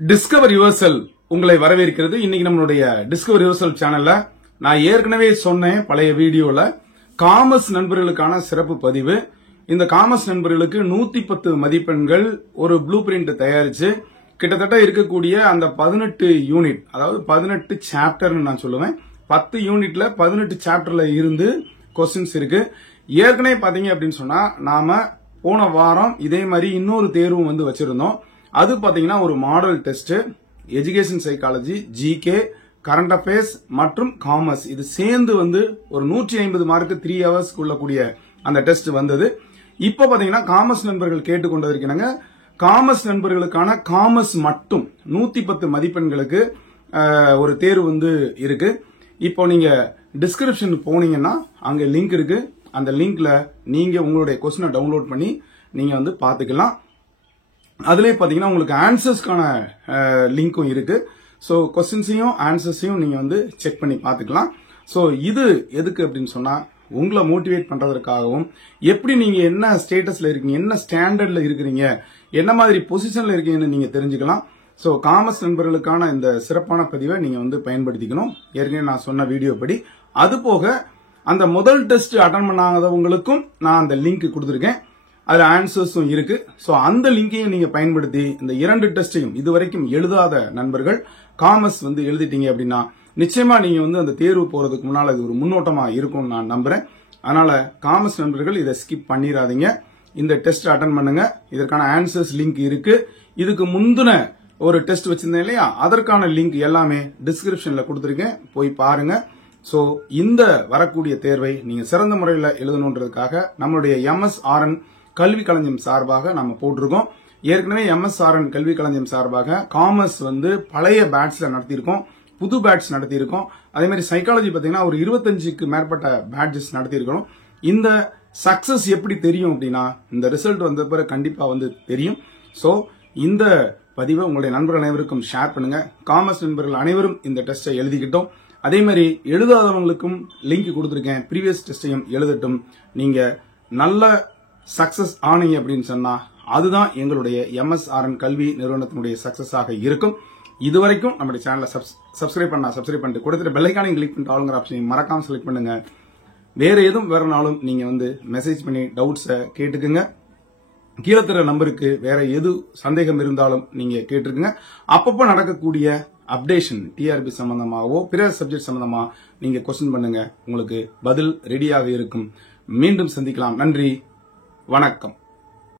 Discover யுவர்செல் உங்களை வரவேற்கிறது. இன்னைக்கு நம்மளுடைய டிஸ்கவர் யுவர்செல் சேனல்ல நான் ஏற்கனவே சொன்னேன் பழைய வீடியோல காமர்ஸ் நண்பர்களுக்கான சிறப்பு பதிவு. இந்த காமர்ஸ் நண்பர்களுக்கு 110 மதிப்பெண்கள் ஒரு ப்ளூ பிரிண்ட் தயாரிச்சு கிட்டத்தட்ட இருக்கக்கூடிய அந்த 18 யூனிட், அதாவது 18 சாப்டர்னு நான் சொல்லுவேன். 10 யூனிட்ல 18 சாப்டர்ல இருந்து கொஸ்டின்ஸ் இருக்கு. ஏற்கனவே பாத்தீங்க அப்படின்னு சொன்னா நாம போன வாரம் இதே மாதிரி இன்னொரு தேர்வும் வந்து வச்சிருந்தோம். அது பாத்தீங்கன்னா ஒரு model test, education psychology, GK, current affairs மற்றும் காமர்ஸ் இது சேர்ந்து வந்து ஒரு 150 மார்க் 3 ஹவர்ஸ் உள்ளக்கூடிய அந்த டெஸ்ட் வந்தது. இப்ப பாத்தீங்கன்னா காமர்ஸ் நண்பர்கள் கேட்டுக்கொண்டிருக்கிறாங்க. காமர்ஸ் நண்பர்களுக்கான காமர்ஸ் மட்டும் 110 மதிப்பெண்களுக்கு ஒரு தேர்வு வந்து இருக்கு. இப்போ நீங்க டிஸ்கிரிப்ஷன் போனீங்கன்னா அங்க லிங்க் இருக்கு. அந்த லிங்க்ல நீங்க உங்களுடைய கொஸ்டினை டவுன்லோட் பண்ணி நீங்க வந்து பாத்துக்கலாம். அதுலயே பாத்தீங்கன்னா உங்களுக்கு ஆன்சர்ஸ்க்கான லிங்க்கும் இருக்கு. சோ கொஸ்டின்ஸையும் ஆன்சர்ஸையும் நீங்க வந்து செக் பண்ணி பாத்துக்கலாம். சோ இது எதுக்கு அப்படின்னு சொன்னா உங்களை மோட்டிவேட் பண்றதற்காகவும், எப்படி நீங்க என்ன ஸ்டேட்டஸ்ல இருக்கீங்க, என்ன ஸ்டாண்டர்ட்ல இருக்கிறீங்க, என்ன மாதிரி பொசிஷன்ல இருக்கீங்கன்னு நீங்க தெரிஞ்சுக்கலாம். சோ காமர்ஸ் நண்பர்களுக்கான இந்த சிறப்பான பதிவை நீங்க வந்து பயன்படுத்திக்கணும். ஏற்கனவே நான் சொன்ன வீடியோ படி. அது போக அந்த முதல் டெஸ்ட் அட்டன் பண்ணாதவங்களுக்கும் நான் அந்த லிங்க் கொடுத்திருக்கேன். அதுல ஆன்சர்ஸும் இருக்கு. சோ அந்த லிங்கையும் நீங்க பயன்படுத்தி இந்த 2 டெஸ்டையும் இதுவரைக்கும் எழுதாத நண்பர்கள் காமர்ஸ் வந்து எழுதிட்டீங்க அப்படின்னா நிச்சயமா நீங்க வந்து அந்த தேர்வு போறதுக்கு முன்னால இது ஒரு முன்னோட்டமா இருக்கும்னு நான் நம்புறேன். அதனால காமர்ஸ் நண்பர்கள் இதை ஸ்கிப் பண்ணிடாதீங்க. இந்த டெஸ்ட் அட்டன் பண்ணுங்க. இதற்கான ஆன்சர்ஸ் லிங்க் இருக்கு. இதுக்கு முந்தின ஒரு டெஸ்ட் வச்சிருந்தேன் இல்லையா, அதற்கான லிங்க் எல்லாமே டிஸ்கிரிப்ஷன்ல கொடுத்திருக்கேன், போய் பாருங்க. சோ இந்த வரக்கூடிய தேர்வை நீங்க சிறந்த முறையில் எழுதணுன்றதுக்காக நம்மளுடைய MSRN கல்வி களஞ்சியம் சார்பாக நம்ம போட்டிருக்கோம். ஏற்கனவே MSRN கல்வி களஞ்சியம் சார்பாக காமர்ஸ் வந்து பழைய பேட்ச்ல நடத்தியிருக்கோம், புது பேட்ச் நடத்தியிருக்கோம். அதே மாதிரி சைக்காலஜி பாத்தீங்கன்னா ஒரு 25க்கு மேற்பட்ட பேட்சஸ் நடத்தியிருக்கணும். இந்த சக்சஸ் எப்படி தெரியும் அப்படின்னா இந்த ரிசல்ட் வந்த பிறகு கண்டிப்பா வந்து தெரியும். சோ இந்த பதிவை உங்களுடைய நண்பர்கள் அனைவருக்கும் ஷேர் பண்ணுங்க. காமர்ஸ் நண்பர்கள் அனைவரும் இந்த டெஸ்டை எழுதிக்கிட்டோம். அதே மாதிரி எழுதாதவங்களுக்கும் லிங்க் கொடுத்திருக்கேன், ப்ரீவியஸ் டெஸ்டையும் எழுதட்டும். நீங்க நல்ல சக்சஸ் ஆனீங்க அப்படின்னு சொன்னா அதுதான் எங்களுடைய MSRN கல்வி நிறுவனத்தினுடைய சக்சஸ் ஆக இருக்கும். இதுவரைக்கும் நம்முடைய சேனலை சப்ஸ்கிரைப் பண்ணிட்டு கொடுத்துட்டு பெல் ஐகானை கிளிக் பண்ணிட்டு ஆளுங்கிற ஆப்ஷனை மறக்காம செலக்ட் பண்ணுங்க. வேற எதுவும் வேறனாலும் நீங்க வந்து மெசேஜ் பண்ணி டவுட்ஸை கேட்டுக்குங்க. கீழே தர நம்பருக்கு வேற எது சந்தேகம் இருந்தாலும் நீங்க கேட்டுருக்குங்க. அப்பப்போ நடக்கக்கூடிய அப்டேஷன் TRP சம்பந்தமாகவோ பிற சப்ஜெக்ட் சம்பந்தமா நீங்க கொஸ்டின் பண்ணுங்க. உங்களுக்கு பதில் ரெடியாக இருக்கும். மீண்டும் சந்திக்கலாம். நன்றி, வணக்கம்.